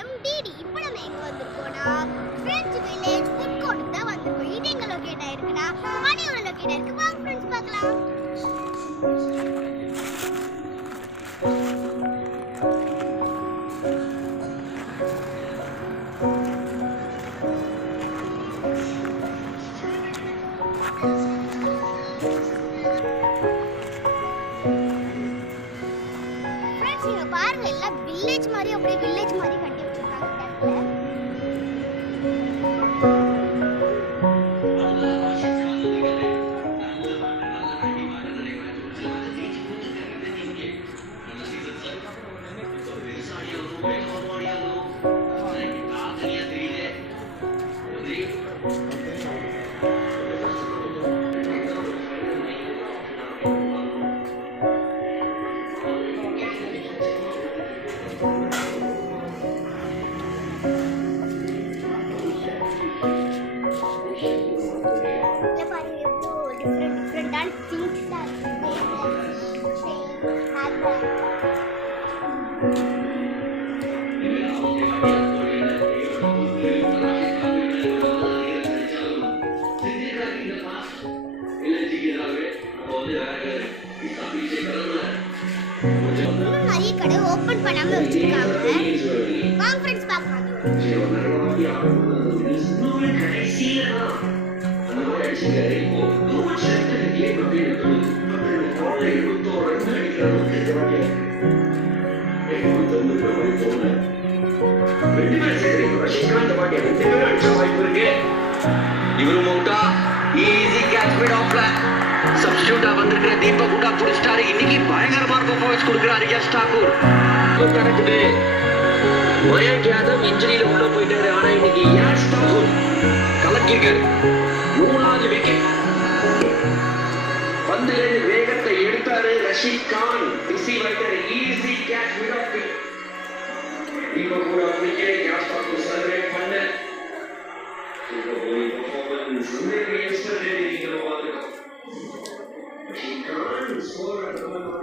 MTT. இப்போ நம்ம எங்க வந்திருக்கோம்னா ஃப்ரெஞ்ச் வில்லேஜ் ஃபுட் கோர்ட் தான் வந்திருக்கோம். இது எங்க லொகேட் ஆயிருக்குன்னா மணியோட லொகேட் ஆயிருக்கு. வாங்க ஃப்ரெண்ட்ஸ் பார்க்கலாம். ஃப்ரெண்ட்ஸ் இங்க பாருங்க, எல்லாம் வில்லேஜ் மாதிரி அப்படியே வில்லேஜ் மாதிரி கட்டி வச்சிருக்காங்க இந்த இடத்துல. நிறைய கடை ஓபன் பண்ணாம வச்சிருக்காங்க. வாங்க ஃப்ரெண்ட்ஸ் பார்க்கலாம். இவரு மௌட்டா ஈஸி கேட்ச் மிட் ஆஃப்ல சப்ஸ்டிட்யூட்டா வந்திருக்கிற தீபக் கூட புடிச்சிட்டாரு. இன்னைக்கு பயங்கரமான பெர்ஃபார்மன்ஸ் கொடுக்குறாரு யஷ் தாக்கூர். நடக்குது மயங்க் யாதவ் இன்ஜுரியில உள்ள போயிட்டாரு. ஆனா இன்னைக்கு யஷ் தாக்கூர் கலக்கிருக்காரு. 3வது விக்கெட். பந்திலிருந்து வேகத்தை எடுத்தாரு ரஷீத் கான். ரிசீவ் ஆயிட்டாரு. Easy catch mid off. Deepak கூட விக்கெட். யஷ் தாக்கூர் சர்வே பண்ண performance really yesterday in the world cup. He can't score at the moment.